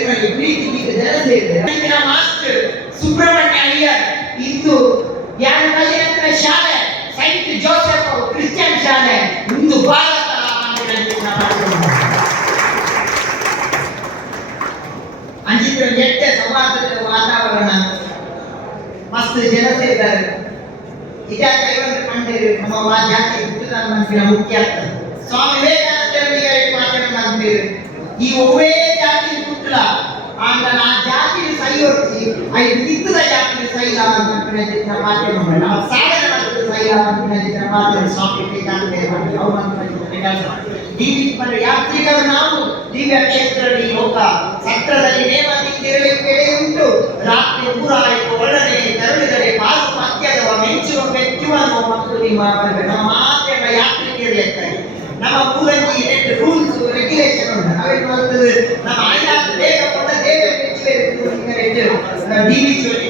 statement ಪ್ರೀತಿ ಗೀತೆ ಜನಸೇತೆ ಇಂದಿನ master Subrahmanya Iyer ಇಂದು ಯಾರ ಕಲಿಯಂತ್ರ ಶಾಲೆ ಸೈಂಟ್ ಜೋಸೆಫ್ ಕ್ರಿಶ್ಚಿಯನ್ ಶಾಲೆ ಇಂದು ಭಾರತ ಅಂಜಿತ್ರ ಎಟ್ಟೆ ಸಮಾಜದ ವಾತಾವರಣ ಮಸ್ತ್ ಜನತೆ ಇದ್ದಾರೆ ಇದೇ ಕೈವಂತ ಕಂಡೇ ನಮ್ಮ ಮಾ ಜಾತಿ ಹುಟ್ಟುತ್ತಾರೆ ಮನಸ್ಸಿನ ಮುಖ್ಯ ಸ್ವಾಮಿ ವಿವೇಕಾನಂದರಲ್ಲಿ ಮಾತನಾಡ್ತೀರಿ ಈ ಒವ್ವೇ ದಿವ್ಯ ಕ್ಷೇತ್ರದಲ್ಲಿ ಲೋಕ ಸತ್ರದಲ್ಲಿ ನೇಮಿಂಟು ರಾತ್ರಿ ಮೂರಾಯಿತು ಒಳ್ಳೆ ತೆರಳಿದರೆ ಪಾಲು ಮಧ್ಯದವ ಮೆಚ್ಚುವ ಮೆಚ್ಚುವ ಮತ್ತು ನಿಮ್ಮ ನಮ್ಮ ಮಾತ್ರ ಯಾತ್ರಿಕರಲ್ಲಿ ನಮ್ಮ ಮೂಲಕ್ಕೆ ಎಷ್ಟು ರೂಲ್ಸ್ ರೆಗ್ಯುಲೇಷನ್ ಉಂಟು ಅವರು ನಮ್ಮ ಆಯ್ದ ಬೇಗ ಕೊಟ್ಟ ದೇವೇ ಮೆಚ್ಚುವೆ ಎಂದು ಹೇಳಿದ್ದರು ಬೀಚುವಲ್ಲಿ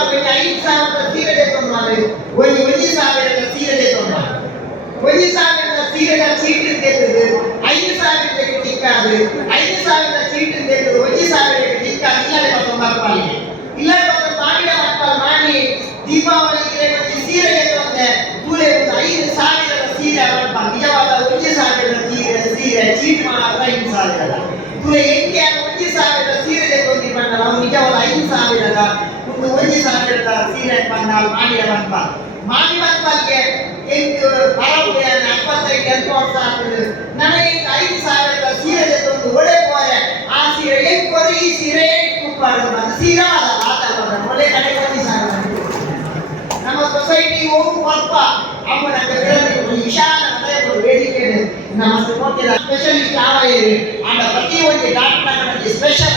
சாப்பிட்டு ஐந்து சாப்பிட்ட சீரடை சொன்னாரு ஒய் ஒஞ்சி சாப்பிட்ட சீரடை சொன்னாரு ஒஞ்சி சாப்பிட்ட சீரடை சீட்டு கேட்டது ஐந்து சாப்பிட்ட கிடைக்காது ஐந்து சாப்பிட்ட சீட்டு கேட்டது ஒஞ்சி சாப்பிட்ட கிடைக்காது இல்லாத பக்கம் பார்ப்பாங்க இல்லாத பக்கம் மாநில மக்கள் மாணி தீபாவளி கிரேமத்தை சீரடை வந்த கூலே வந்து ஐந்து சாப்பிட்ட சீரை அவர் பார்த்தீங்க ஒஞ்சி சாப்பிட்ட சீரை சீரை சீட்டு மாணவர் ஐந்து சாப்பிட்டா கூலே ಅದನ್ನ ಮಾಡಿರುವಂತ ಮಾಡಿರುವಂತಕ್ಕೆ ಎಂಟು ಪರವಿದೆ ಅಂದ್ರೆ ಅಪ್ಪತ್ತೈದು ಎಂಟು ವರ್ಷ ಆಗ್ತದೆ ನನಗೆ ಐದು ಸಾವಿರದ ಸೀರೆ ಒಂದು ಒಳ್ಳೆ ಪೋರೆ ಆ ಸೀರೆ ಎಂಟು ಪೋರೆ ಈ ಸೀರೆ ಎಂಟು ಪಾರು ಅದು ಸೀರೆ ಅಲ್ಲ ಆತಲ್ವಾದ ಒಳ್ಳೆ ಕಡೆ ಪ್ರತಿ ನಮ್ಮ ಸೊಸೈಟಿ ಓಂ ಪರ್ಪ ಅಮ್ಮನ ವಿಶಾಲ ಅಂದ್ರೆ ಒಂದು ವೇದಿಕೆ ನಮಸ್ತೆ ಕೊಟ್ಟಿದ್ದ ಸ್ಪೆಷಲಿಸ್ಟ್ ಯಾವ ಇರಿ ಆಗ ಪ್ರತಿಯೊಂದು ಡಾಕ್ಟರ್ ಸ್ಪೆಷಲ್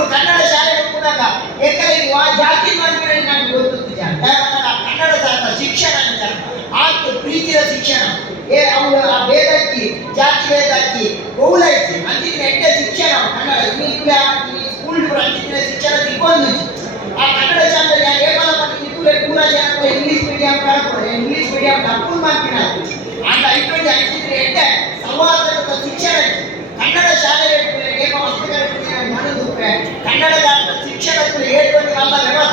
ఇప్పుడు కన్నడ శాలకు కూడా ఎక్కడ ఆ జాతి మార్పిడని నాకు గుర్తుంది కన్నడ శాఖ శిక్షణ ఆత్మ ప్రీతి శిక్షణ ఏ ఆ భేదానికి జాతి భేదానికి బహుళించి మంచి ఎంత శిక్షణ కన్నడ స్కూల్ అందించిన శిక్షణ ఇబ్బంది ఆ కన్నడ శాఖ ఏ పదం ఇప్పుడు ఎక్కువ ఇంగ్లీష్ మీడియం కాకపోతే ఇంగ్లీష్ మీడియం డబ్బులు మార్పినారు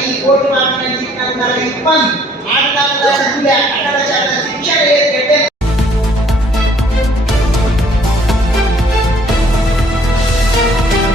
ini boleh makan di antara iman,